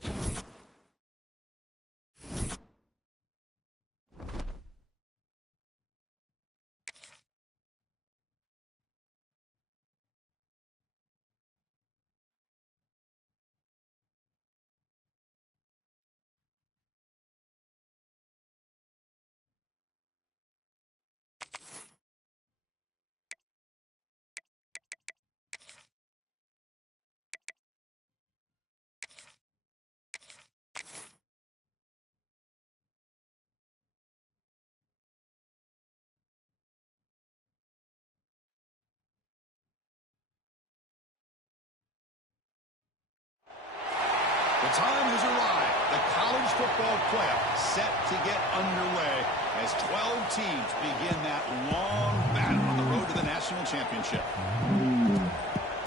The time has arrived. The college football playoff set to get underway as 12 teams begin that long battle on the road to the national championship.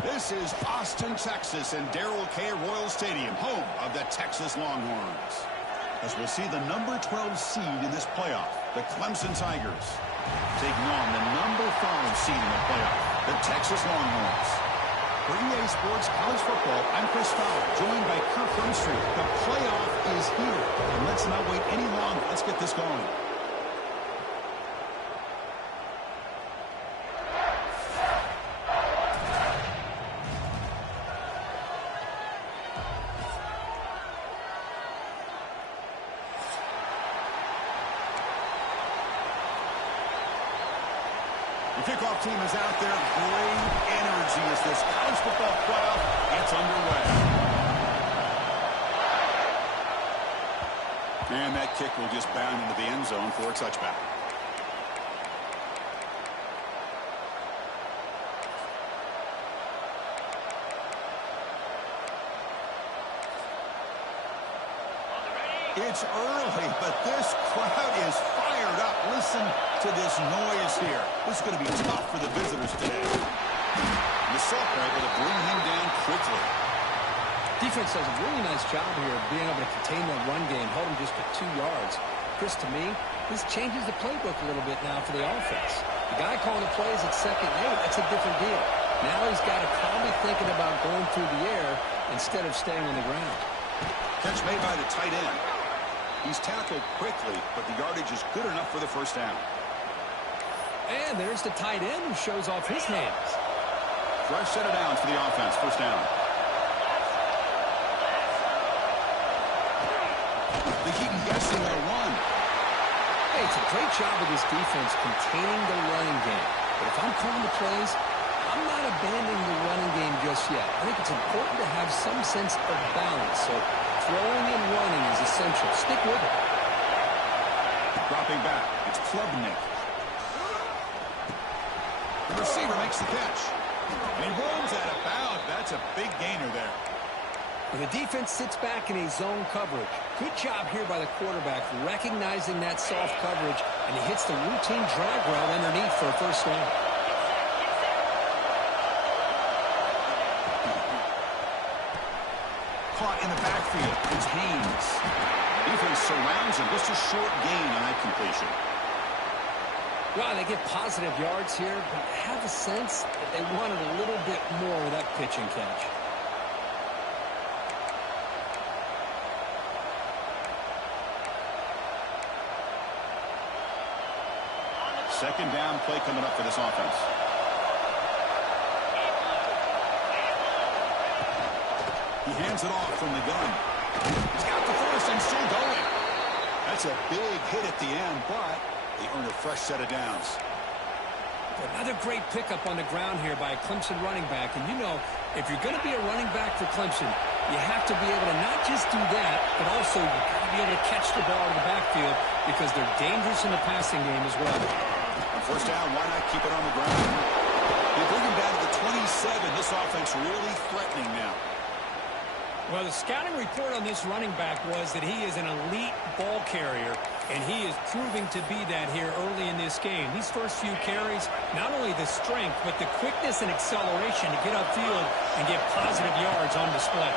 This is Austin, Texas, and Darrell K. Royal Stadium, home of the Texas Longhorns. As we'll see the number 12 seed in this playoff, the Clemson Tigers, taking on the number 5 seed in the playoff, the Texas Longhorns. For EA Sports College Football, I'm Chris Fowler, joined by Kirk Hermstreet. The playoff is here, and let's not wait any longer. Let's get this going. The kickoff team is out there. Great energy as this college football playoff gets underway. And that kick will just bound into the end zone for a touchback. It's early, but this crowd is fired up. Listen to this noise here. This is going to be tough for the visitors today. The Sultan able to bring him down quickly. Defense does a really nice job here of being able to contain that run game, hold him just to 2 yards. Chris, to me, this changes the playbook a little bit now for the offense. The guy calling the plays at 2nd and 8, that's a different deal. Now he's got to probably thinking about going through the air instead of staying on the ground. Catch made by the tight end. He's tackled quickly, but the yardage is good enough for the first down. And there's the tight end who shows off his hands. Fresh set of downs for the offense. First down. They keep guessing their run. Hey, it's a great job of this defense containing the running game. But if I'm calling the plays, I'm not abandoning the running game just yet. I think it's important to have some sense of balance. So throwing and running is essential. Stick with it. Dropping back. It's Klubnik. The receiver makes the catch. And he runs out of bounds. That's a big gainer there. And the defense sits back in a zone coverage. Good job here by the quarterback recognizing that soft coverage, and he hits the routine drag route underneath for a first down. Caught in the backfield. It's Haynes. Defense surrounds him. Just a short gain on that completion. Well, they get positive yards here, but I have a sense that they wanted a little bit more with that pitch and catch. Second down play coming up for this offense. He hands it off from the gun. He's got the first and still going. That's a big hit at the end, but they earn a fresh set of downs. Another great pickup on the ground here by a Clemson running back. And you know, if you're going to be a running back for Clemson, you have to be able to not just do that, but also you got to be able to catch the ball in the backfield because they're dangerous in the passing game as well. On first down, why not keep it on the ground? They bring him down to the 27. This offense really threatening now. Well, the scouting report on this running back was that he is an elite ball carrier, and he is proving to be that here early in this game. These first few carries, not only the strength, but the quickness and acceleration to get upfield and get positive yards on display.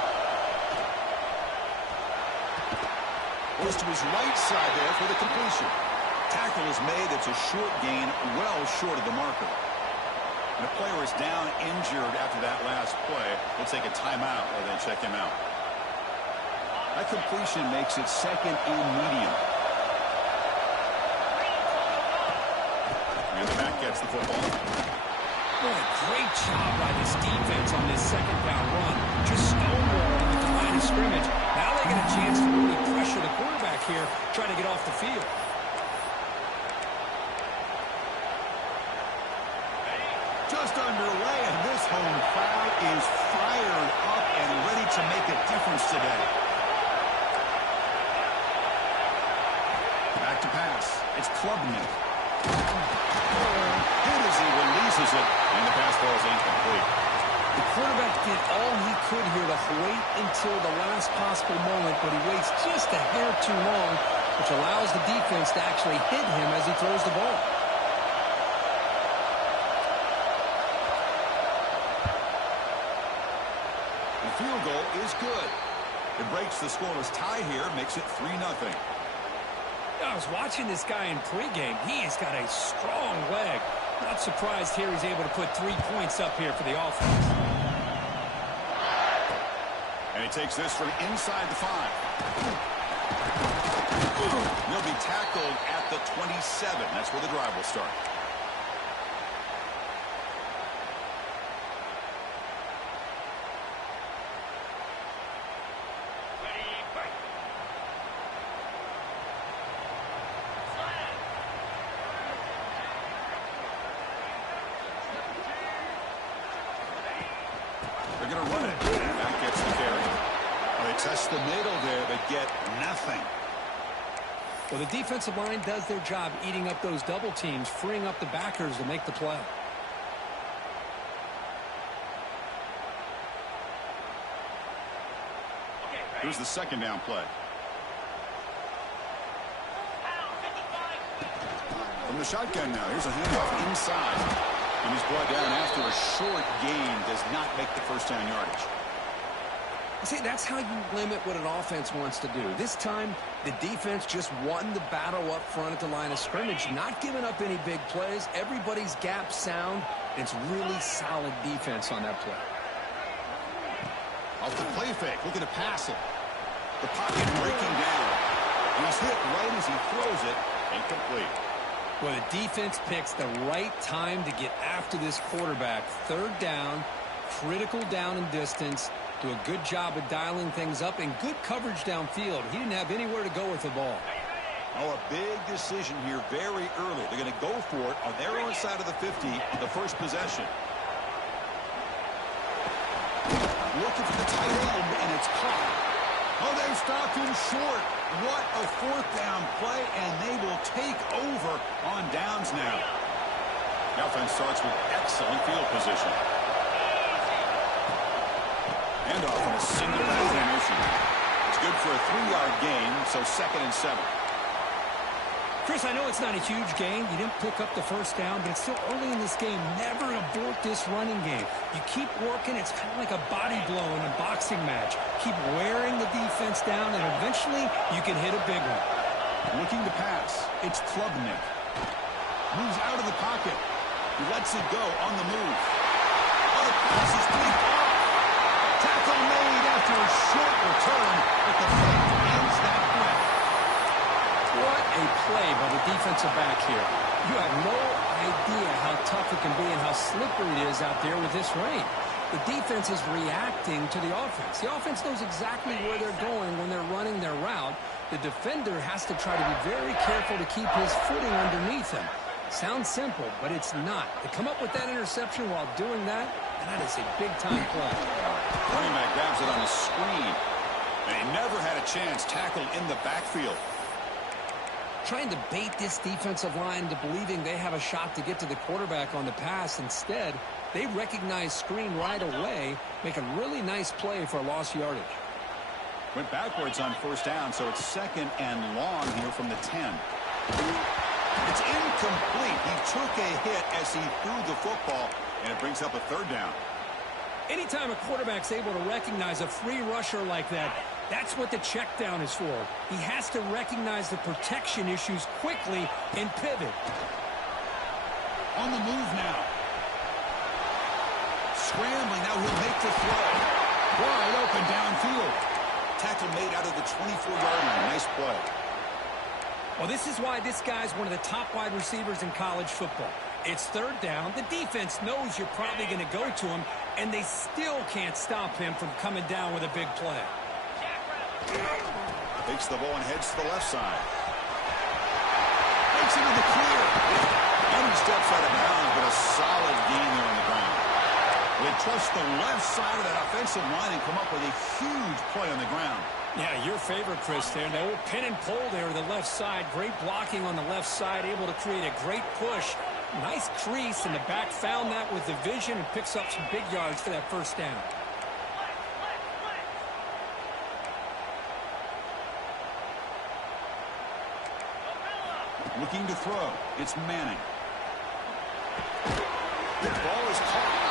Goes to his right side there for the completion. Tackle is made. It's a short gain, well short of the marker. And the player is down injured after that last play. We'll take a timeout while they check him out. That completion makes it second and medium. And the back gets the football. Boy, great job by this defense on this second down run. Just stonewalling at the line of scrimmage. Now they get a chance to really pressure the quarterback here, trying to get off the field. Just underway, and this home crowd is fired up and ready to make a difference today. Back to pass. It's Klubnik. Hit as he releases it, and the pass ball is incomplete. The quarterback did all he could here to wait until the last possible moment, but he waits just a hair too long, which allows the defense to actually hit him as he throws the ball. The field goal is good. It breaks the scoreless tie here, makes it 3-0. I was watching this guy in pregame. He has got a strong leg. Not surprised here he's able to put 3 points up here for the offense. And he takes this from inside the 5. He'll be tackled at the 27. That's where the drive will start. They're going to run it. That gets the carry. Well, they test the middle there, but get nothing. Well, the defensive line does their job eating up those double teams, freeing up the backers to make the play. Here's the second down play. From the shotgun now, here's a handoff inside. And he's brought down after a short gain, does not make the first down yardage. See, that's how you limit what an offense wants to do. This time, the defense just won the battle up front at the line of scrimmage, not giving up any big plays. Everybody's gap sound. It's really solid defense on that play. Off the play fake, looking to pass it. The pocket breaking down. He's hit right as he throws it. Incomplete. Well, the defense picks the right time to get after this quarterback. Third down, critical down and distance. Do a good job of dialing things up and good coverage downfield. He didn't have anywhere to go with the ball. Oh, a big decision here very early. They're going to go for it on their own side of the 50 on the first possession. Looking for the tight end, and it's caught. Oh, they've stopped him short. What a fourth down play, and they will take over on downs now. The offense starts with excellent field position. Handoff on a single formation. It's good for a 3-yard gain, so 2nd and 7. Chris, I know it's not a huge gain. You didn't pick up the first down, but it's still early in this game. Never abort this running game. You keep working. It's kind of like a body blow in a boxing match. Keep wearing the defense down, and eventually you can hit a big one. Looking to pass. It's Klubnik. Moves out of the pocket. He lets it go on the move. Oh, the pass is picked off. Tackle made after a short return, but the play ends that play. What a play by the defensive back here. You have no idea how tough it can be and how slippery it is out there with this rain. The defense is reacting to the offense. The offense knows exactly where they're going when they're running their route. The defender has to try to be very careful to keep his footing underneath him. Sounds simple, but it's not. To come up with that interception while doing that, that is a big-time play. Running back grabs it on the screen, and he never had a chance tackled in the backfield. Trying to bait this defensive line into believing they have a shot to get to the quarterback on the pass. Instead, they recognize screen right away, make a really nice play for lost yardage. Went backwards on first down, so it's 2nd and long here from the 10. It's incomplete. He took a hit as he threw the football, and it brings up a 3rd down. Anytime a quarterback's able to recognize a free rusher like that, that's what the check down is for. He has to recognize the protection issues quickly and pivot. On the move now. Scrambling, now he'll make the throw. Wide open downfield. Tackle made out of the 24-yard line. Nice play. Well, this is why this guy's one of the top wide receivers in college football. It's third down. The defense knows you're probably going to go to him, and they still can't stop him from coming down with a big play. Takes the ball and heads to the left side. Takes it to the clear. And he steps out of bounds, but a solid gain there on the ground. They trust the left side of that offensive line and come up with a huge play on the ground. Yeah, your favorite, Chris, there. The old pin and pull there to the left side. Great blocking on the left side, able to create a great push. Nice crease, and the back found that with the vision and picks up some big yards for that first down. Looking to throw. It's Manning. The ball is caught.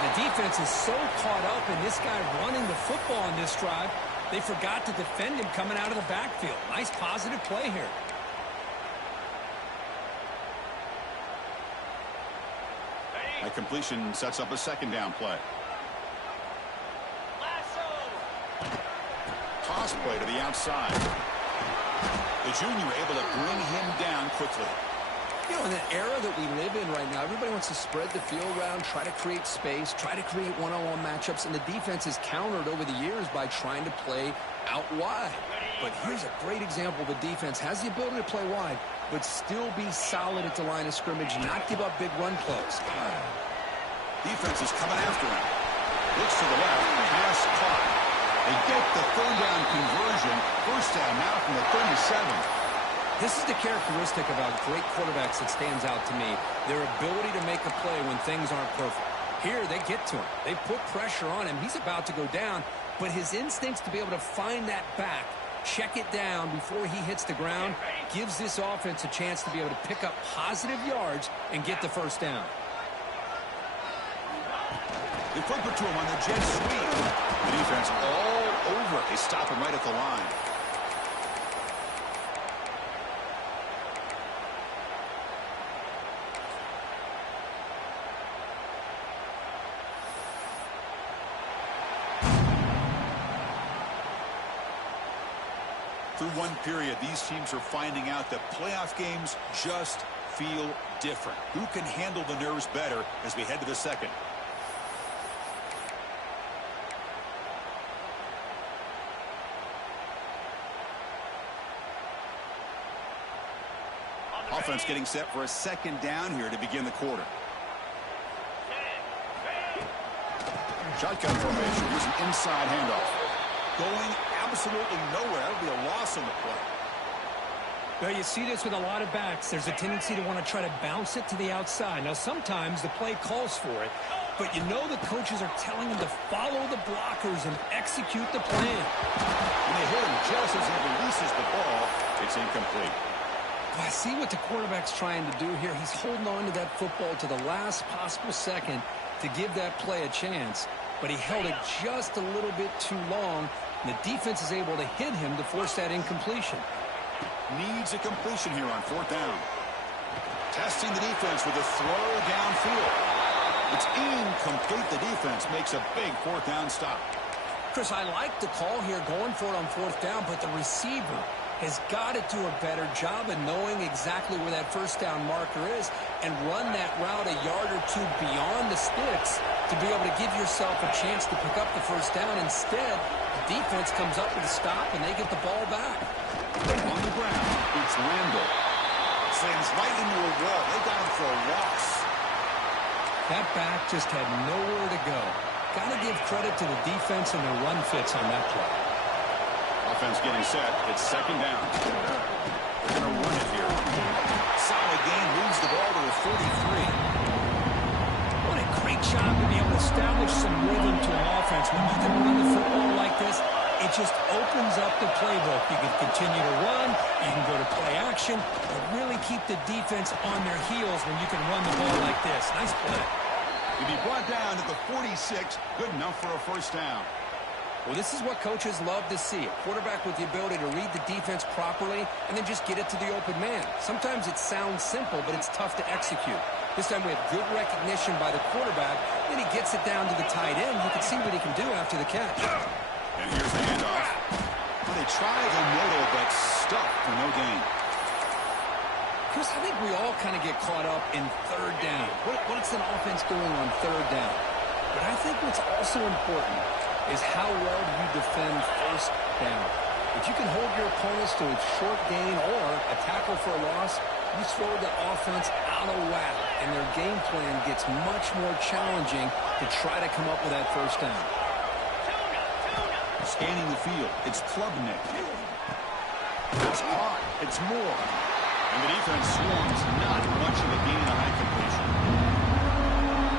The defense is so caught up in this guy running the football on this drive, they forgot to defend him coming out of the backfield. Nice positive play here. That completion sets up a second down play. Toss play to the outside. The junior able to bring him down quickly. You know, in the era that we live in right now, everybody wants to spread the field around, try to create space, try to create one-on-one matchups, and the defense is countered over the years by trying to play out wide. But here's a great example. The defense has the ability to play wide, but still be solid at the line of scrimmage, not give up big run plays. Defense is coming after him. Looks to the left. Pass caught. They get the third down conversion. First down now from the 37. This is the characteristic about great quarterbacks that stands out to me. Their ability to make a play when things aren't perfect. Here, they get to him. They put pressure on him. He's about to go down, but his instincts to be able to find that back, check it down before he hits the ground, gives this offense a chance to be able to pick up positive yards and get the first down. They flip it to him on the jet sweep. The defense all over it. They stop him right at the line. Through one period, these teams are finding out that playoff games just feel different. Who can handle the nerves better as we head to the second? Offense getting set for a second down here to begin the quarter. Shotgun formation, here's an inside handoff. Going absolutely nowhere. That would be a loss on the play. Well, you see this with a lot of backs. There's a tendency to want to try to bounce it to the outside. Now, sometimes the play calls for it, but you know the coaches are telling them to follow the blockers and execute the plan. When they hit him just as he releases the ball, it's incomplete. Well, I see what the quarterback's trying to do here. He's holding on to that football to the last possible second to give that play a chance, but he held it just a little bit too long, and the defense is able to hit him to force that incompletion. Needs a completion here on fourth down. Testing the defense with a throw downfield. It's incomplete. The defense makes a big fourth down stop. Chris, I like the call here going for it on fourth down, but the receiver has got to do a better job of knowing exactly where that first down marker is and run that route a yard or two beyond the sticks to be able to give yourself a chance to pick up the first down. Instead, the defense comes up with a stop and they get the ball back. On the ground, it's Randall. Slams right into a wall. They got him for a loss. That back just had nowhere to go. Got to give credit to the defense and their run fits on that play. Offense getting set. It's second down. They're going to run it here. Solid gain. Moves the ball to the 43. What a great job to be able to establish some rhythm to an offense. When you can run the football like this, it just opens up the playbook. You can continue to run. You can go to play action. But really keep the defense on their heels when you can run the ball like this. Nice play. He'll be brought down at the 46. Good enough for a first down. Well, this is what coaches love to see. A quarterback with the ability to read the defense properly and then just get it to the open man. Sometimes it sounds simple, but it's tough to execute. This time we have good recognition by the quarterback. Then he gets it down to the tight end. You can see what he can do after the catch. And here's the handoff. Well, they tried the middle, but stuck for no gain. Chris, I think we all kind of get caught up in third down. What's an offense doing on third down? But I think what's also important is how well do you defend first down. If you can hold your opponents to a short gain or a tackle for a loss, you throw the offense out of whack, and their game plan gets much more challenging to try to come up with that first down. Scanning the field, it's Klubnik. It's caught, it's Moore. And the defense swarms, not much of a gain on that completion.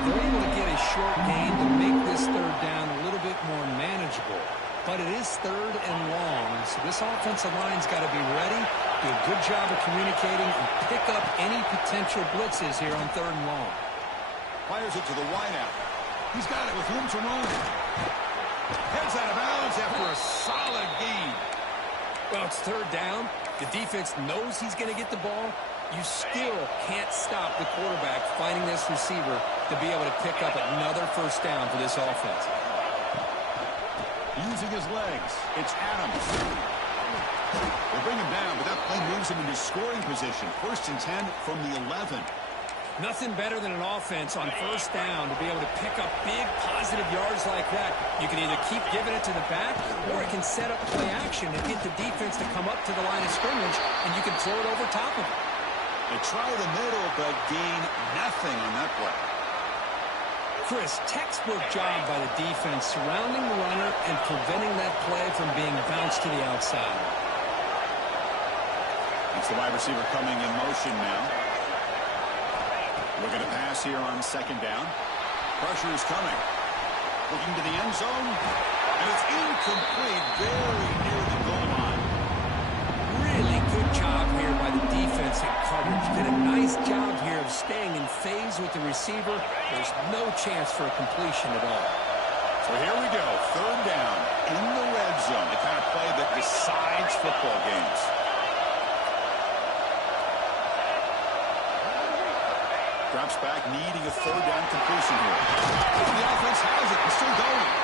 They're able to get a short gain to make this third down a little bit more manageable. But it is third and long, so this offensive line's got to be ready, do a good job of communicating, and pick up any potential blitzes here on third and long. Fires it to the wideout. He's got it with room to roam. Heads out of bounds after a solid gain. Well, it's third down. The defense knows he's going to get the ball. You still can't stop the quarterback finding this receiver to be able to pick up another first down for this offense. Using his legs, it's Adams. They bring him down, but that play moves him into scoring position. 1st and 10 from the 11. Nothing better than an offense on first down to be able to pick up big positive yards like that. You can either keep giving it to the back, or it can set up play action and get the defense to come up to the line of scrimmage, and you can throw it over top of it. They try the middle, but gain nothing on that play. Chris, textbook job by the defense surrounding the runner and preventing that play from being bounced to the outside. It's the wide receiver coming in motion now. Looking to pass here on 2nd down. Pressure is coming. Looking to the end zone. And it's incomplete, very near the goal line. Really good job here by the defense in coverage. Did a nice job here of staying in phase with the receiver. There's no chance for a completion at all. So here we go, 3rd down in the red zone. The kind of play that decides football games. Drops back, needing a 3rd down completion here. The offense has it and still going.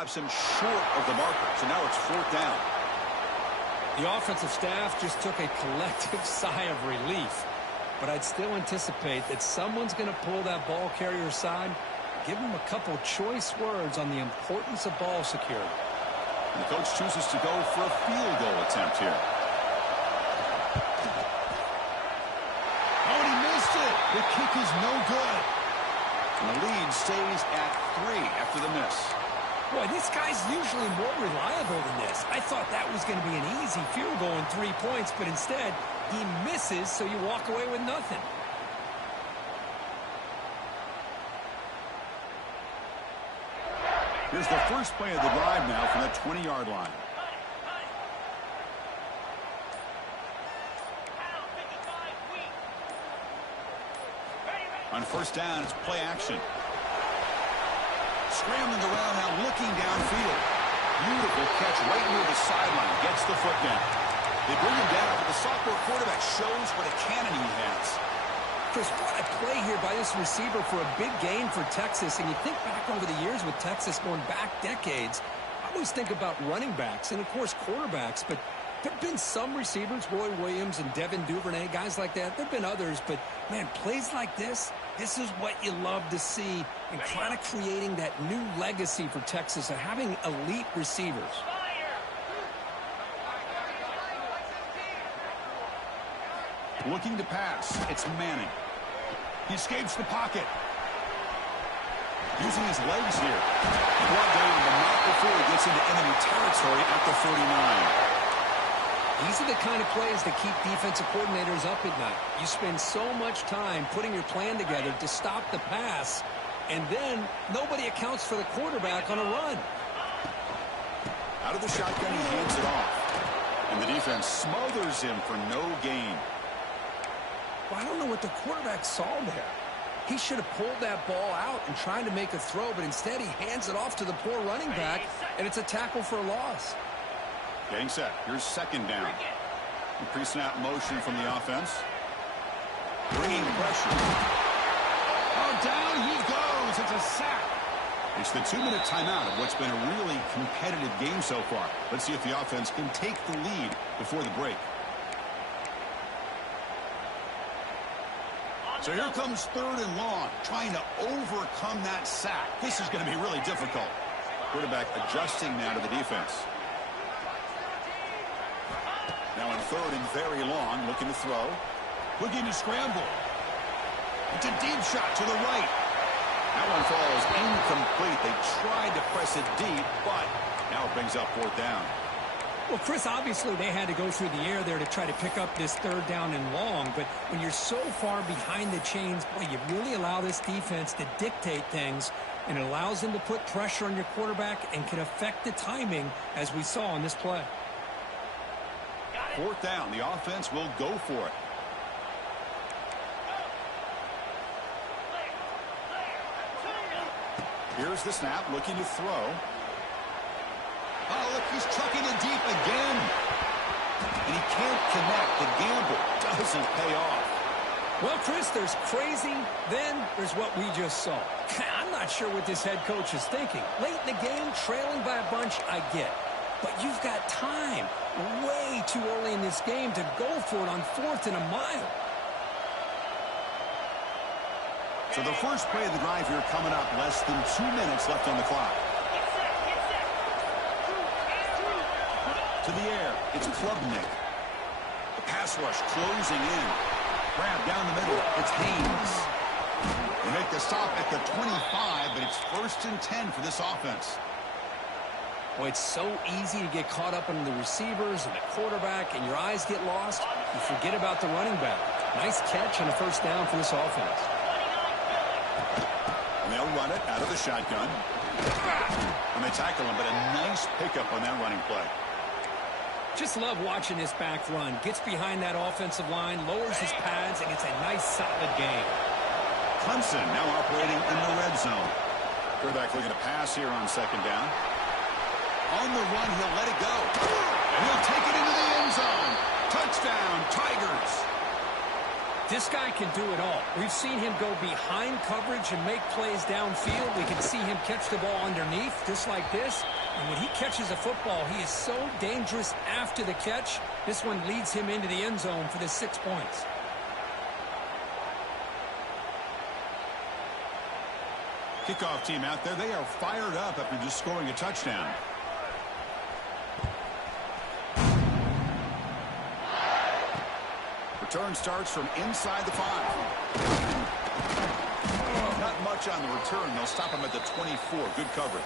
Stops him short of the marker, so now it's 4th down. The offensive staff just took a collective sigh of relief. But I'd still anticipate that someone's going to pull that ball carrier aside, give him a couple choice words on the importance of ball security. And the coach chooses to go for a field goal attempt here. Oh, and he missed it. The kick is no good. And the lead stays at 3 after the miss. Boy, this guy's usually more reliable than this. I thought that was going to be an easy field goal in 3 points, but instead, he misses, so you walk away with nothing. Here's the first play of the drive now from the 20-yard line. On 1st down, it's play action. Scrambling around now, looking downfield. Beautiful catch right near the sideline. Gets the foot down. They bring him down, but the sophomore quarterback shows what a cannon he has. Chris, what a play here by this receiver for a big gain for Texas. And you think back over the years with Texas going back decades, I always think about running backs and, of course, quarterbacks. But there have been some receivers, Roy Williams and Devin Duvernay, guys like that. There have been others, but, man, plays like this is what you love to see and kind of creating that new legacy for Texas of having elite receivers. Looking to pass. It's Manning. He escapes the pocket. Using his legs here. Brought down the mark before he gets into enemy territory at the 39. These are the kind of plays that keep defensive coordinators up at night. You spend so much time putting your plan together to stop the pass, and then nobody accounts for the quarterback on a run. Out of the shotgun, he hands it off. And the defense smothers him for no gain. Well, I don't know what the quarterback saw there. He should have pulled that ball out and tried to make a throw, but instead he hands it off to the poor running back, and it's a tackle for a loss. Getting set. Here's second down. Pre-snap motion from the offense. Bringing pressure. Oh, down he goes. It's a sack. It's the 2-minute timeout of what's been a really competitive game so far. Let's see if the offense can take the lead before the break. So here comes 3rd and long, trying to overcome that sack. This is going to be really difficult. Quarterback adjusting now to the defense. Now in 3rd and very long, looking to throw. Looking to scramble. It's a deep shot to the right. That one falls incomplete. They tried to press it deep, but now it brings up 4th down. Well, Chris, obviously they had to go through the air there to try to pick up this 3rd down and long, but when you're so far behind the chains, boy, you really allow this defense to dictate things, and it allows them to put pressure on your quarterback and can affect the timing, as we saw on this play. 4th down. The offense will go for it. Here's the snap, looking to throw. Oh, look, he's chucking it deep again. And he can't connect. The gamble doesn't pay off. Well, Chris, there's crazy, then there's what we just saw. I'm not sure what this head coach is thinking. Late in the game, trailing by a bunch, I get. But you've got time, way too early in this game, to go for it on 4th and a mile. So the first play of the drive here coming up, less than 2 minutes left on the clock. To the air, it's Klubnik. The pass rush closing in. Grab down the middle, it's Haynes. They make the stop at the 25, but it's 1st and 10 for this offense. Boy, it's so easy to get caught up in the receivers and the quarterback, and your eyes get lost. You forget about the running back. Nice catch and a 1st down for this offense. And they'll run it out of the shotgun. And they tackle him, but a nice pickup on that running play. Just love watching this back run. Gets behind that offensive line, lowers his pads, and it's a nice, solid game. Clemson now operating in the red zone. Quarterback looking to pass here on 2nd down. On the run, he'll let it go. And he'll take it into the end zone. Touchdown, Tigers. This guy can do it all. We've seen him go behind coverage and make plays downfield. We can see him catch the ball underneath, just like this. And when he catches a football, he is so dangerous after the catch. This one leads him into the end zone for the 6 points. Kickoff team out there, they are fired up after just scoring a touchdown. Return starts from inside the 5. Not much on the return. They'll stop him at the 24. Good coverage.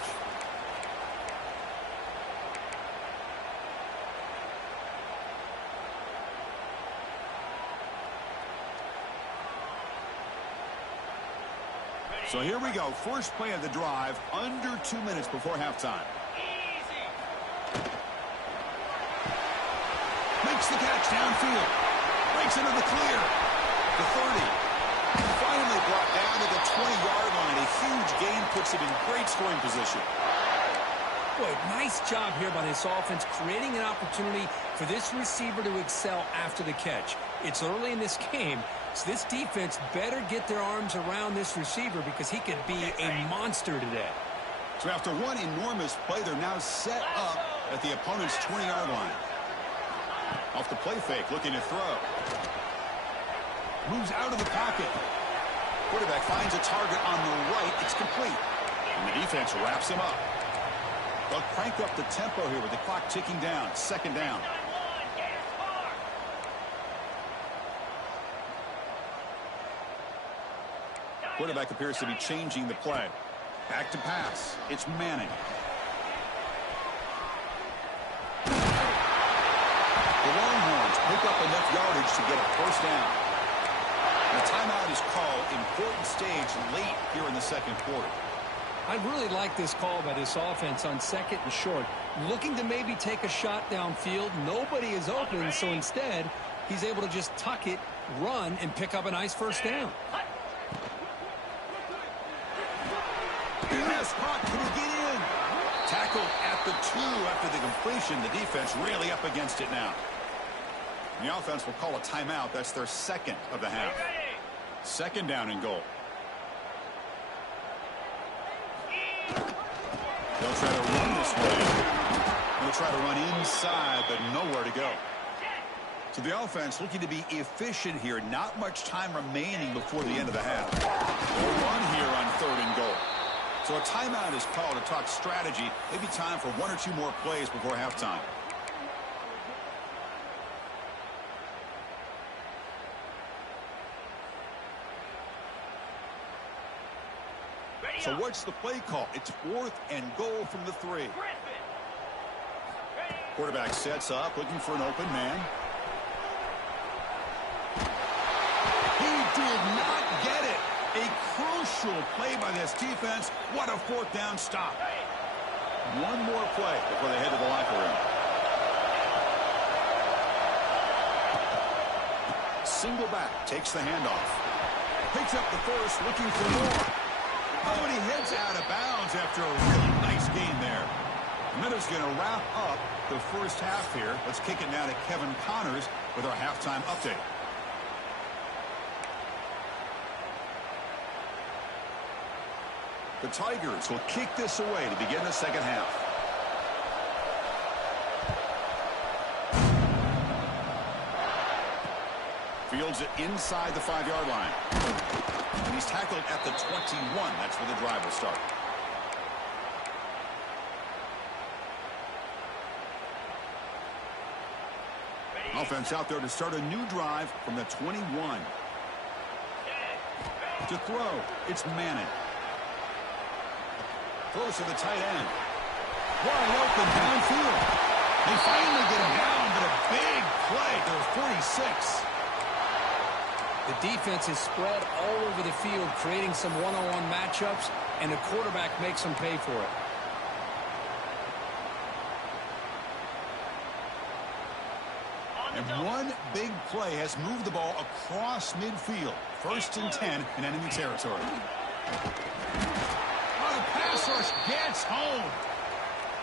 So here we go. First play of the drive, under 2 minutes before halftime. Makes the catch downfield. Breaks into the clear. The 30. Finally brought down to the 20-yard line. A huge gain puts him in great scoring position. Boy, nice job here by this offense, creating an opportunity for this receiver to excel after the catch. It's early in this game, so this defense better get their arms around this receiver because he could be a monster today. So after one enormous play, they're now set up at the opponent's 20-yard line. Off the play fake, looking to throw. Moves out of the pocket. Quarterback finds a target on the right. It's complete. And the defense wraps him up. They'll crank up the tempo here with the clock ticking down. 2nd down. Quarterback appears to be changing the play. Back to pass. It's Manning. The Longhorns pick up enough yardage to get a 1st down. And a timeout is called. Important stage late here in the 2nd quarter. I really like this call by this offense on 2nd and short. looking to maybe take a shot downfield. Nobody is open, so instead, he's able to just tuck it, run, and pick up a nice first down. Spot, can he get in? Tackled at the 2 after the completion. The defense really up against it now. The offense will call a timeout. That's their second of the half. Second down and goal. They'll try to run this way. They'll try to run inside, but nowhere to go. So the offense looking to be efficient here. Not much time remaining before the end of the half. They'll run here on 3rd and goal. So a timeout is called to talk strategy. Maybe time for 1 or 2 more plays before halftime. So what's the play call? It's 4th and goal from the 3. Quarterback sets up, looking for an open man. He did not get it. A crucial play by this defense. What a 4th down stop. One more play before they head to the locker room. Single back, takes the handoff. Picks up the first, looking for more. Oh, and he heads out of bounds after a really nice gain there. Minutes going to wrap up the first half here. Let's kick it now to Kevin Connors with our halftime update. The Tigers will kick this away to begin the second half. Fields it inside the 5-yard line. And he's tackled at the 21. That's where the drive will start. Offense out there to start a new drive from the 21. To throw, it's Manning. Throws to the tight end. Wide open downfield. They finally get him down, but a big play to the 46. The defense is spread all over the field, creating some one-on-one matchups, and the quarterback makes them pay for it. And one big play has moved the ball across midfield. 1st and 10 in enemy territory. Pass rush gets home.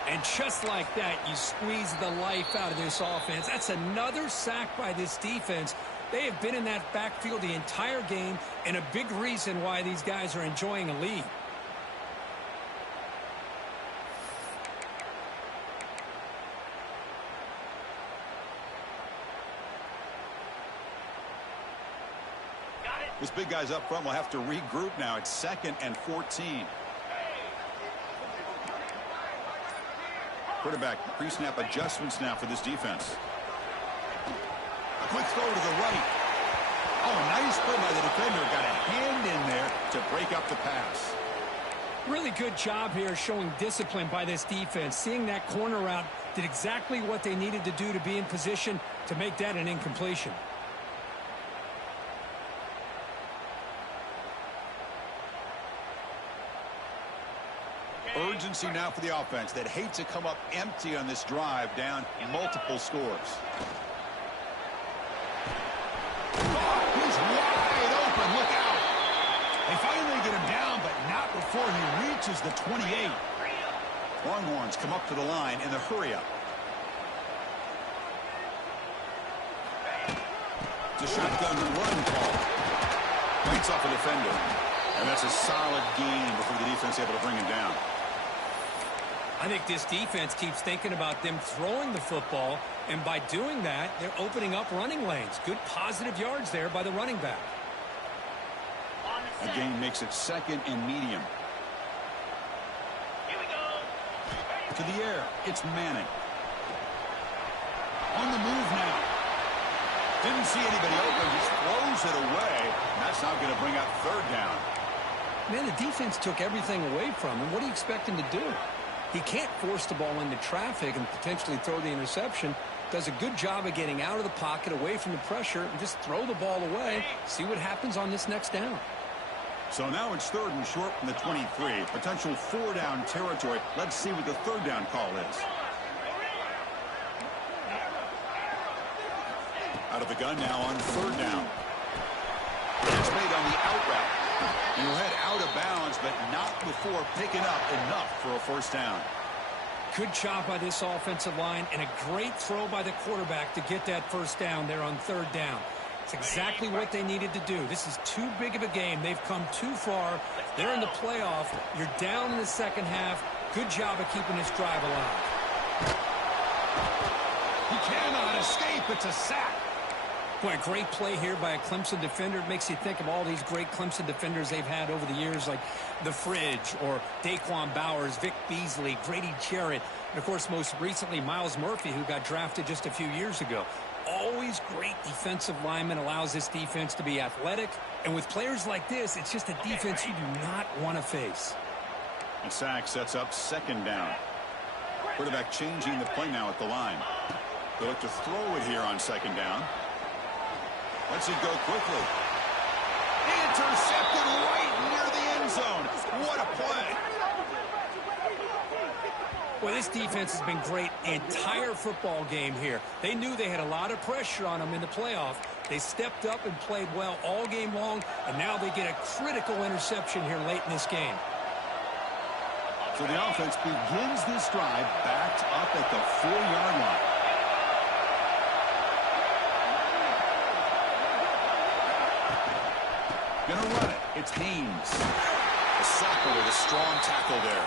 And just like that, you squeeze the life out of this offense. That's another sack by this defense. They have been in that backfield the entire game, and a big reason why these guys are enjoying a lead. This big guy's up front will have to regroup now. It's 2nd and 14. Quarterback pre-snap adjustments now for this defense. A quick throw to the right. Oh, a nice play by the defender. Got a hand in there to break up the pass. Really good job here showing discipline by this defense. Seeing that corner route, did exactly what they needed to do to be in position to make that an incompletion. Urgency now for the offense that hate to come up empty on this drive, down multiple scores. Oh, he's wide open. Look out. They finally get him down, but not before he reaches the 28. Longhorns come up to the line in the hurry-up. It's a shotgun run call. Bites off a defender. And that's a solid gain before the defense is able to bring him down. I think this defense keeps thinking about them throwing the football, and by doing that, they're opening up running lanes. Good positive yards there by the running back. A gain makes it 2nd and medium. Here we go. To the air, it's Manning. On the move now. Didn't see anybody open, just throws it away. And that's not going to bring up 3rd down. Man, the defense took everything away from him. What do you expect him to do? He can't force the ball into traffic and potentially throw the interception. Does a good job of getting out of the pocket, away from the pressure, and just throw the ball away. See what happens on this next down. So now it's 3rd and short from the 23. Potential 4-down territory. Let's see what the 3rd down call is. Out of the gun now on third down. It's made on the out route. And he'll head out of bounds, but not before picking up enough for a first down. Good job by this offensive line, and a great throw by the quarterback to get that first down there on third down. It's exactly what they needed to do. This is too big of a game. They've come too far. They're in the playoff. You're down in the second half. Good job of keeping this drive alive. He cannot escape. It's a sack. Boy, a great play here by a Clemson defender. It makes you think of all these great Clemson defenders they've had over the years, like The Fridge or Daquan Bowers, Vic Beasley, Grady Jarrett, and, of course, most recently, Myles Murphy, who got drafted just a few years ago. Always great defensive lineman, allows this defense to be athletic. And with players like this, it's just a defense you do not want to face. The sack sets up second down. Quarterback changing the play now at the line. They look to throw it here on second down. Lets it go quickly. Intercepted right near the end zone. What a play. Well, this defense has been great the entire football game here. They knew they had a lot of pressure on them in the playoff. They stepped up and played well all game long, and now they get a critical interception here late in this game. So the offense begins this drive backed up at the 4-yard line. Gonna run it. It's Haynes. The sacker with a strong tackle there.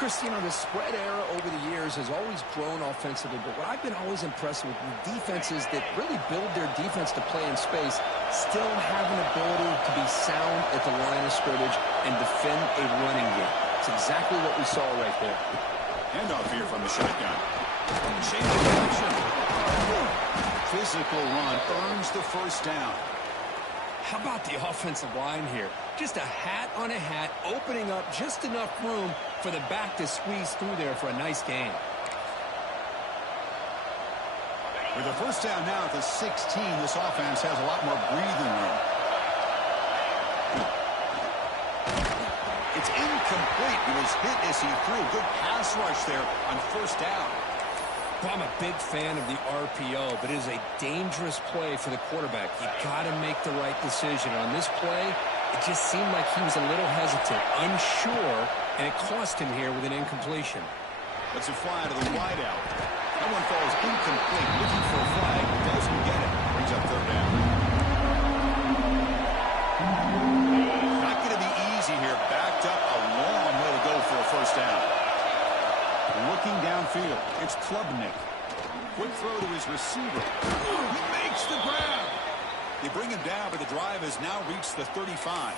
Chris, you know, the spread era over the years has always grown offensively, but what I've been always impressed with defenses that really build their defense to play in space still have an ability to be sound at the line of scrimmage and defend a running game. It's exactly what we saw right there. Handoff here from the shotgun. Change of direction. Physical run earns the first down. How about the offensive line here? Just a hat on a hat, opening up just enough room for the back to squeeze through there for a nice gain. With a first down now at the 16, this offense has a lot more breathing room. It's incomplete. He was hit as he threw. Good pass rush there on first down. Well, I'm a big fan of the RPO, but it is a dangerous play for the quarterback. You got to make the right decision. On this play, it just seemed like he was a little hesitant, unsure, and it cost him here with an incompletion. That's a fly to the wideout. That one falls incomplete. Looking for a flag, doesn't get it. Brings up third down. Not going to be easy here. Backed up a long way to go for a first down. Looking downfield, it's Klubnik. Quick throw to his receiver. He makes the grab. They bring him down, but the drive has now reached the 35.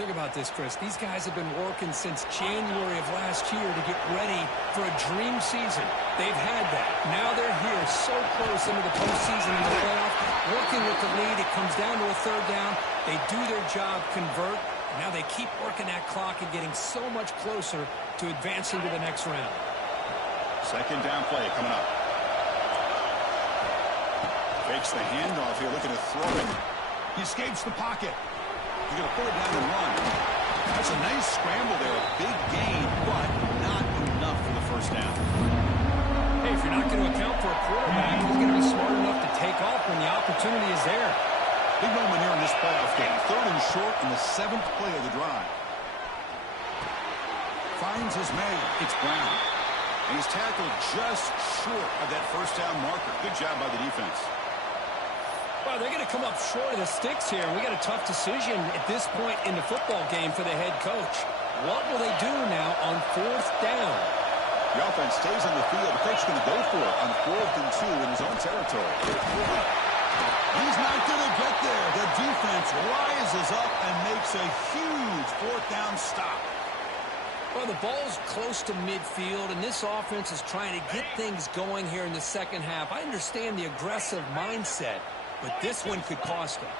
Think about this, Chris. These guys have been working since January of last year to get ready for a dream season. They've had that. Now they're here so close into the postseason and the playoff, working with the lead. It comes down to a third down. They do their job, convert. Now they keep working that clock and getting so much closer to advancing to the next round. Second down play coming up. Fakes the handoff here, looking to throw it. He escapes the pocket. He's going to pull it down and run. That's a nice scramble there. A big gain, but not enough for the first down. Hey, if you're not going to account for a quarterback, he's going to be smart enough to take off when the opportunity is there. Big moment here in this playoff game. Third and short in the 7th play of the drive. Finds his man. It's Brown. And he's tackled just short of that first down marker. Good job by the defense. Well, they're going to come up short of the sticks here. We got a tough decision at this point in the football game for the head coach. What will they do now on fourth down? The offense stays on the field. The coach is going to go for it on 4th and 2 in his own territory. He's not going to get there. The defense rises up and makes a huge 4th down stop. Well, the ball's close to midfield, and this offense is trying to get things going here in the second half. I understand the aggressive mindset, but this one could cost them.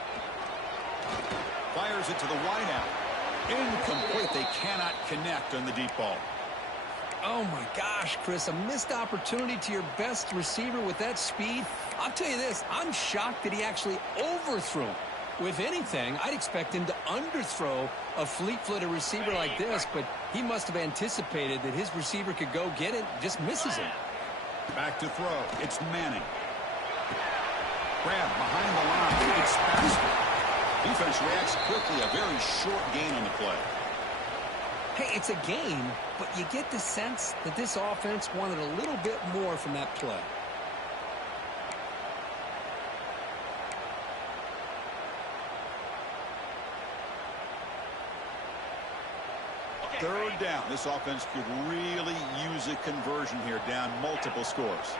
Fires it to the wideout. Incomplete. They cannot connect on the deep ball. Oh, my gosh, Chris, a missed opportunity to your best receiver with that speed. I'll tell you this, I'm shocked that he actually overthrew him. With anything, I'd expect him to underthrow a fleet-footed receiver like this, but he must have anticipated that his receiver could go get it, just misses him. Back to throw. It's Manning. Grab behind the line. It's faster. Defense reacts quickly. A very short gain on the play. Hey, it's a game, but you get the sense that this offense wanted a little bit more from that play. Third down. This offense could really use a conversion here, down multiple scores.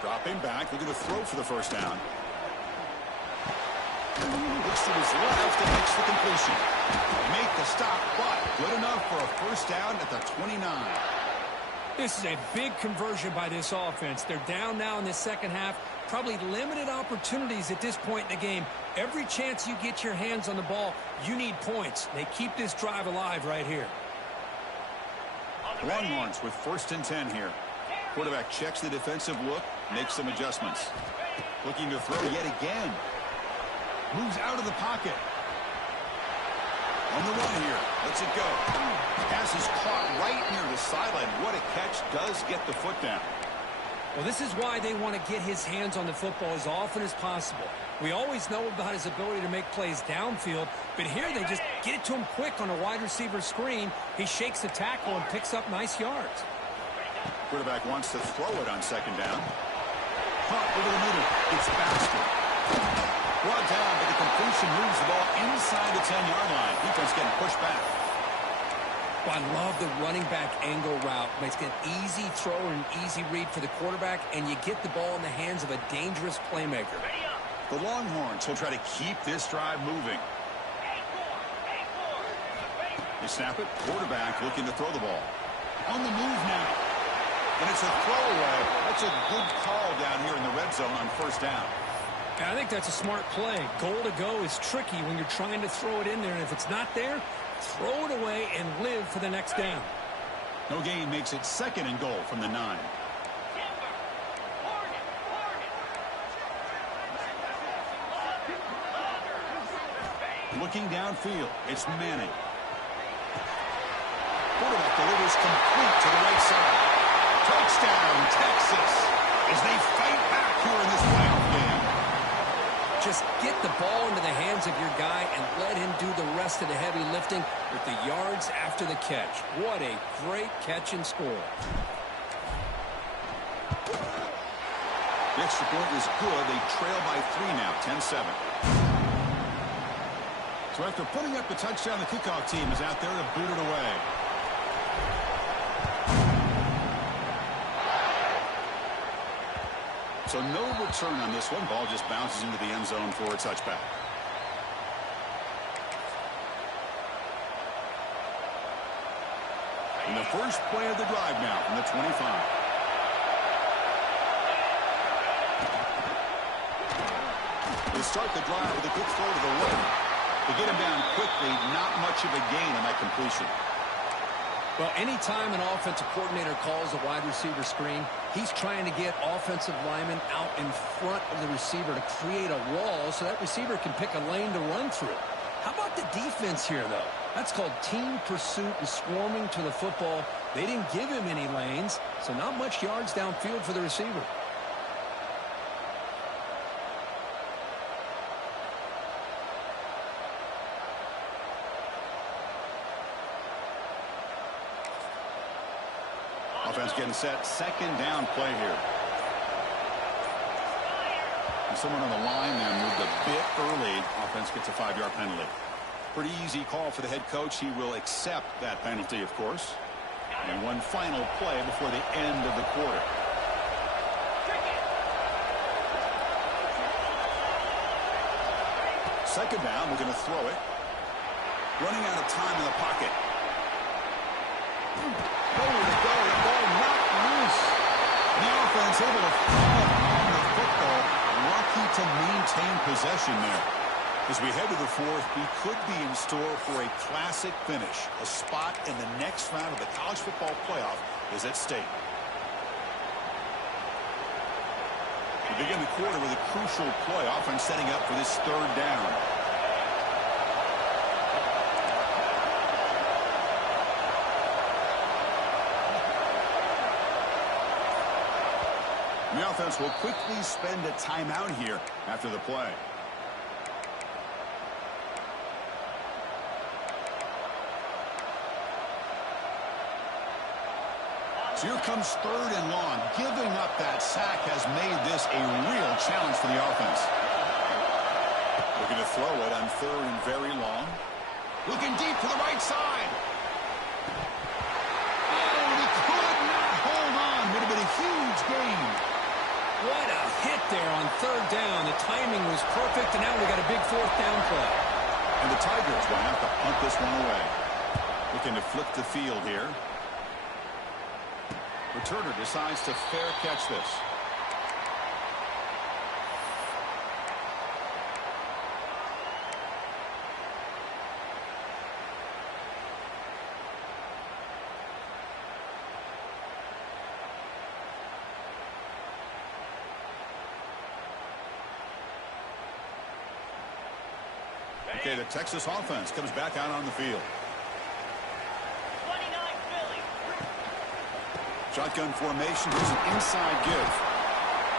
Dropping back, looking to throw for the first down. Looks to his left and makes the completion. They make the stop, but good enough for a first down at the 29. This is a big conversion by this offense. They're down now in the second half. Probably limited opportunities at this point in the game. Every chance you get your hands on the ball, you need points. They keep this drive alive right here. Longhorns with 1st and 10 here. Quarterback checks the defensive look, makes some adjustments. Looking to throw yet again. Moves out of the pocket. On the run here. Lets it go. Pass is caught right near the sideline. What a catch. Does get the foot down. Well, this is why they want to get his hands on the football as often as possible. We always know about his ability to make plays downfield, but here they just get it to him quick on a wide receiver screen. He shakes the tackle and picks up nice yards. Quarterback wants to throw it on 2nd down. Pump over the middle. It's faster. Brought down, but the completion moves the ball inside the 10-yard line. Defense getting pushed back. Well, I love the running back angle route. Makes it an easy throw and an easy read for the quarterback, and you get the ball in the hands of a dangerous playmaker. The Longhorns will try to keep this drive moving. They snap it. Quarterback looking to throw the ball. On the move now. And it's a throwaway. That's a good call down here in the red zone on 1st down. I think that's a smart play. Goal to go is tricky when you're trying to throw it in there, and if it's not there, throw it away and live for the next down. No gain makes it 2nd and goal from the 9. Looking downfield, it's Manning. Quarterback delivers complete to the right side. Touchdown, Texas, as they fight back here in this playoff game. Just get the ball into the hands of your guy and let him do the rest of the heavy lifting with the yards after the catch. What a great catch and score. The extra point is good. They trail by 3 now, 10-7. So after putting up the touchdown, the kickoff team is out there to boot it away. So no return on this one. Ball just bounces into the end zone for a touchback. And the first play of the drive now from the 25. They start the drive with a quick throw to the right. They get him down quickly. Not much of a gain on that completion. Well, anytime an offensive coordinator calls a wide receiver screen, he's trying to get offensive linemen out in front of the receiver to create a wall so that receiver can pick a lane to run through. How about the defense here, though? That's called team pursuit and swarming to the football. They didn't give him any lanes, so not much yards downfield for the receiver. Offense getting set. 2nd down play here. And someone on the line there moved a bit early. Offense gets a 5-yard penalty. Pretty easy call for the head coach. He will accept that penalty, of course. And one final play before the end of the quarter. Second down. We're going to throw it. Running out of time in the pocket. Nowhere to go. The ball knocked loose. The offense able to fall on the football. Lucky to maintain possession there. As we head to the 4th, we could be in store for a classic finish. A spot in the next round of the college football playoff is at stake. We begin the quarter with a crucial play. Offense setting up for this 3rd down. The offense will quickly spend a timeout here after the play. So here comes 3rd and long. Giving up that sack has made this a real challenge for the offense. Looking to throw it on 3rd and very long. Looking deep to the right side. Oh, he could not hold on. Would have been a huge gain. What a hit there on 3rd down. The timing was perfect, and now we got a big 4th down play. And the Tigers will have to punt this one away. Looking to flip the field here. Returner decides to fair catch this. Okay, the Texas offense comes back out on the field. Shotgun formation. Here's an inside give.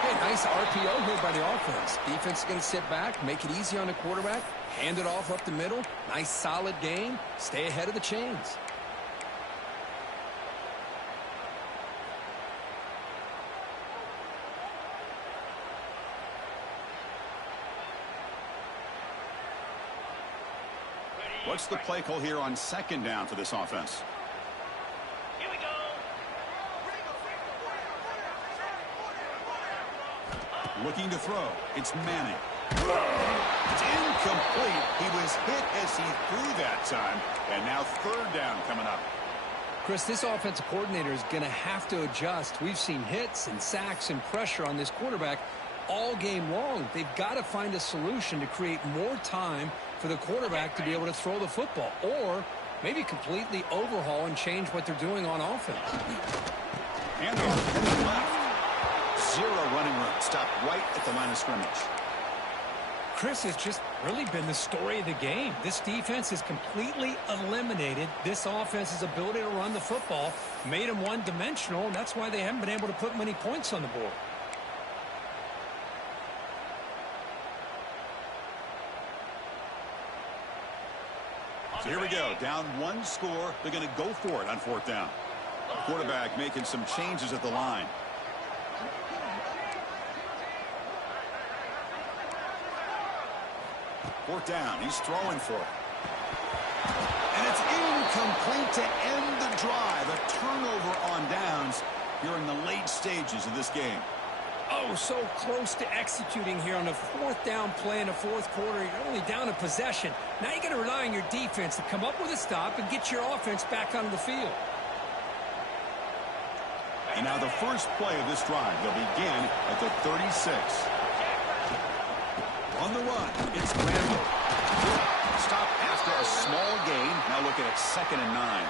Hey, nice RPO here by the offense. Defense is going to sit back, make it easy on the quarterback, hand it off up the middle. Nice, solid game. Stay ahead of the chains. What's the play call here on 2nd down for this offense? Looking to throw. It's Manning. It's incomplete. He was hit as he threw that time. And now 3rd down coming up. Chris, this offensive coordinator is going to have to adjust. We've seen hits and sacks and pressure on this quarterback all game long. They've got to find a solution to create more time for the quarterback to be able to throw the football, or maybe completely overhaul and change what they're doing on offense. Handoff left. 0 running room. Stopped right at the line of scrimmage. Chris, has just really been the story of the game. This defense has completely eliminated this offense's ability to run the football, made them one-dimensional, and that's why they haven't been able to put many points on the board. So here we go. Down 1 score. They're going to go for it on 4th down. The quarterback making some changes at the line. Fourth down. He's throwing for it. And it's incomplete to end the drive. A turnover on downs here in the late stages of this game. Oh, so close to executing here on the 4th down play in the 4th quarter. You're only down a possession. Now you got to rely on your defense to come up with a stop and get your offense back onto the field. And now the first play of this drive. They'll begin at the 36. On the run, it's Randall. Stop after a small gain. Now looking at 2nd and 9.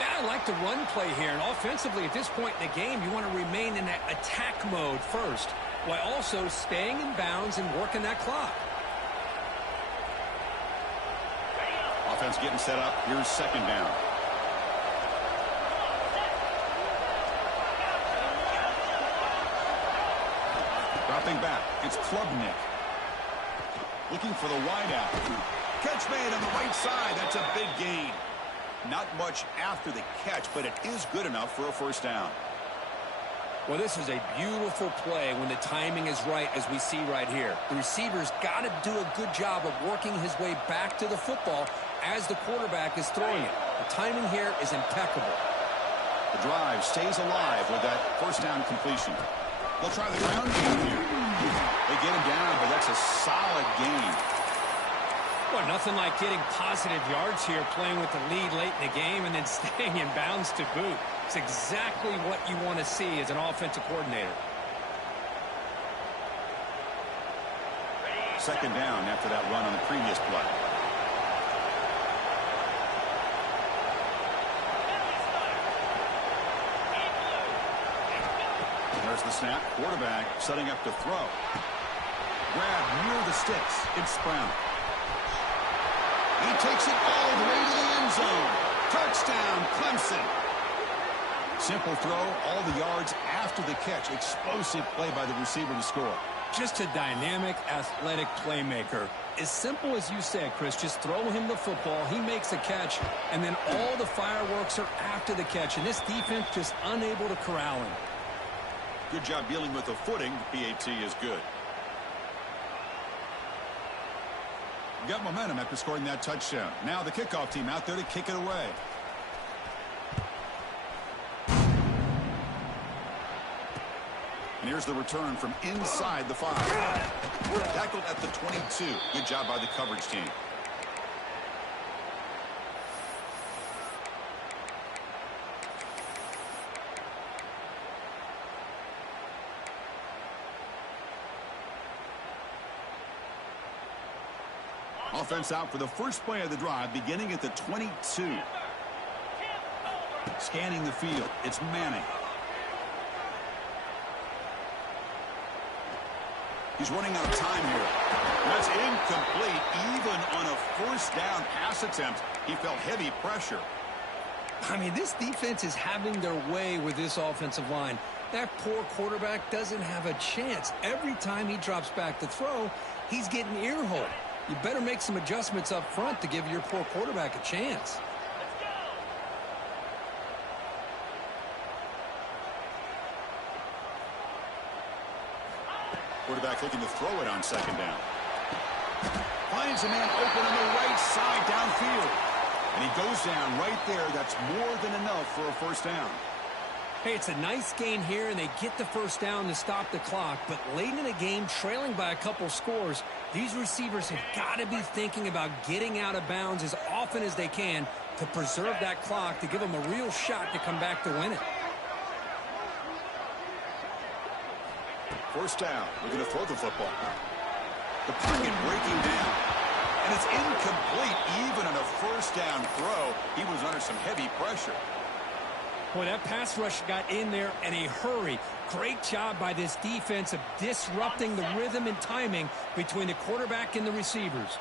I like the run play here, and offensively at this point in the game, you want to remain in that attack mode first, while also staying in bounds and working that clock. Offense getting set up. Here's 2nd down. Dropping back, it's Klubnik. Looking for the wideout. Catch made on the right side. That's a big gain. Not much after the catch, but it is good enough for a 1st down. Well, this is a beautiful play when the timing is right, as we see right here. The receiver's got to do a good job of working his way back to the football as the quarterback is throwing it. The timing here is impeccable. The drive stays alive with that 1st down completion. They'll try the ground game here. They get him down, but that's a solid gain. Well, nothing like getting positive yards here, playing with the lead late in the game and then staying in bounds to boot. It's exactly what you want to see as an offensive coordinator. 2nd down after that run on the previous play. There's the snap. Quarterback setting up to throw. Grab near the sticks. It's Brown. He takes it all the way to the end zone. Touchdown, Clemson. Simple throw, all the yards after the catch. Explosive play by the receiver to score. Just a dynamic, athletic playmaker. As simple as you said, Chris, just throw him the football, he makes a catch, and then all the fireworks are after the catch, and this defense just unable to corral him. Good job dealing with the footing. PAT is good. Got momentum after scoring that touchdown. Now the kickoff team out there to kick it away. And here's the return from inside the 5. Tackled at the 22. Good job by the coverage team. Offense out for the first play of the drive, beginning at the 22. Scanning the field. It's Manning. He's running out of time here. That's incomplete. Even on a first down pass attempt, he felt heavy pressure. I mean, this defense is having their way with this offensive line. That poor quarterback doesn't have a chance. Every time he drops back to throw, he's getting ear-holed. You better make some adjustments up front to give your poor quarterback a chance. Quarterback looking to throw it on second down. Finds a man open on the right side downfield. And he goes down right there. That's more than enough for a first down. Hey, it's a nice gain here, and they get the first down to stop the clock. But late in the game, trailing by a couple scores, these receivers have got to be thinking about getting out of bounds as often as they can to preserve that clock, to give them a real shot to come back to win it. First down. We're going to throw the football. The pocket breaking down. And it's incomplete. Even on a first down throw, he was under some heavy pressure. Boy, that pass rush got in there in a hurry. Great job by this defense of disrupting the rhythm and timing between the quarterback and the receivers.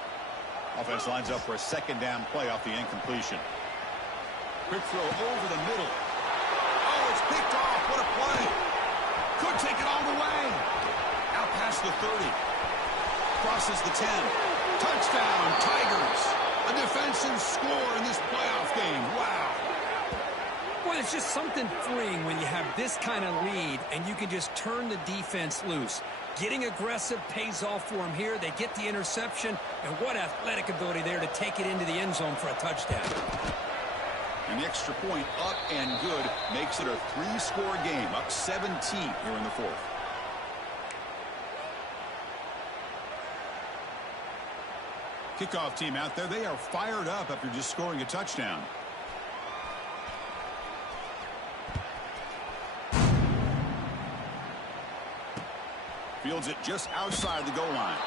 Offense lines up for a second down play off the incompletion. Quick throw over the middle. Oh, it's picked off. What a play. Could take it all the way. Out past the 30. Crosses the 10. Touchdown, Tigers. A defensive score in this playoff game. Wow. Boy, it's just something freeing when you have this kind of lead and you can just turn the defense loose. Getting aggressive pays off for them here. They get the interception, and what athletic ability there to take it into the end zone for a touchdown. And the extra point up and good makes it a 3-score game, up 17 here in the fourth. Kickoff team out there, they are fired up after just scoring a touchdown. Fields it just outside the goal line.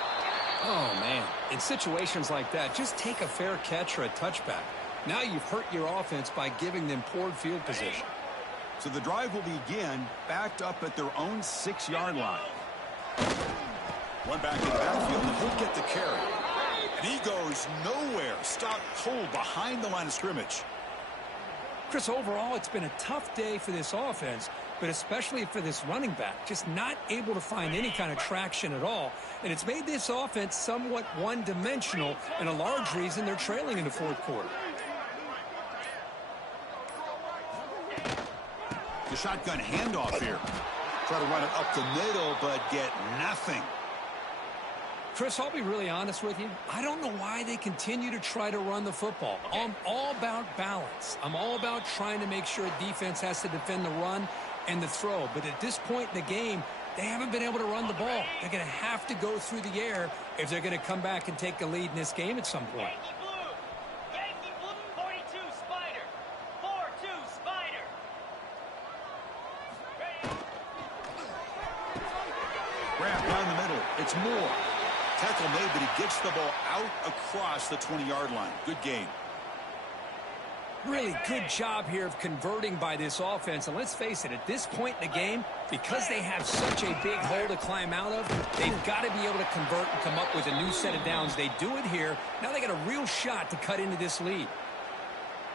Oh, man. In situations like that, just take a fair catch or a touchback. Now you've hurt your offense by giving them poor field position. So the drive will begin backed up at their own 6-yard line. One back in the backfield, and he'll get the carry. And he goes nowhere. Stopped cold behind the line of scrimmage. Chris, overall, it's been a tough day for this offense, but especially for this running back, just not able to find any kind of traction at all. And it's made this offense somewhat one-dimensional, and a large reason they're trailing in the fourth quarter. The shotgun handoff here. Try to run it up the middle, but get nothing. Chris, I'll be really honest with you. I don't know why they continue to try to run the football. I'm all about balance. I'm all about trying to make sure defense has to defend the run and the throw. But at this point in the game, they haven't been able to run the ball. They're going to have to go through the air if they're going to come back and take a lead in this game at some point. Yankee Blue, 42 Spider. 4-2 Spider. Grab down the middle. It's Moore. Tackle made, but he gets the ball out across the 20-yard line. Good game. Really good job here of converting by this offense. And let's face it, at this point in the game, because they have such a big hole to climb out of, they've got to be able to convert and come up with a new set of downs. They do it here. Now they got a real shot to cut into this lead.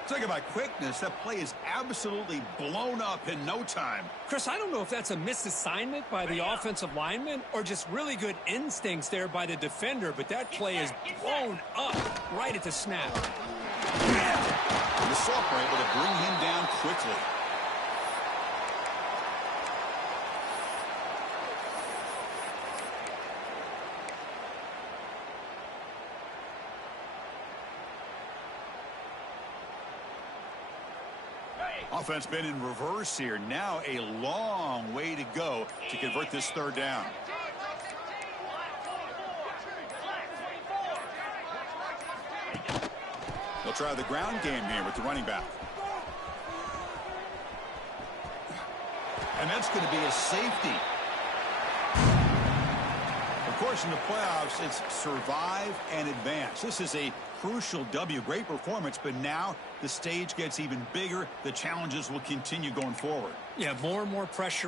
Talk about quickness. That play is absolutely blown up in no time. Chris, I don't know if that's a misassignment by the offensive lineman or just really good instincts there by the defender, but that play is blown up right at the snap. The Soft were able to bring him down quickly. Offense been in reverse here. Now a long way to go to convert this third down. They'll try the ground game here with the running back. And that's going to be a safety. Of course, in the playoffs, it's survive and advance. This is a crucial W. Great performance, but now the stage gets even bigger. The challenges will continue going forward. Yeah, more and more pressure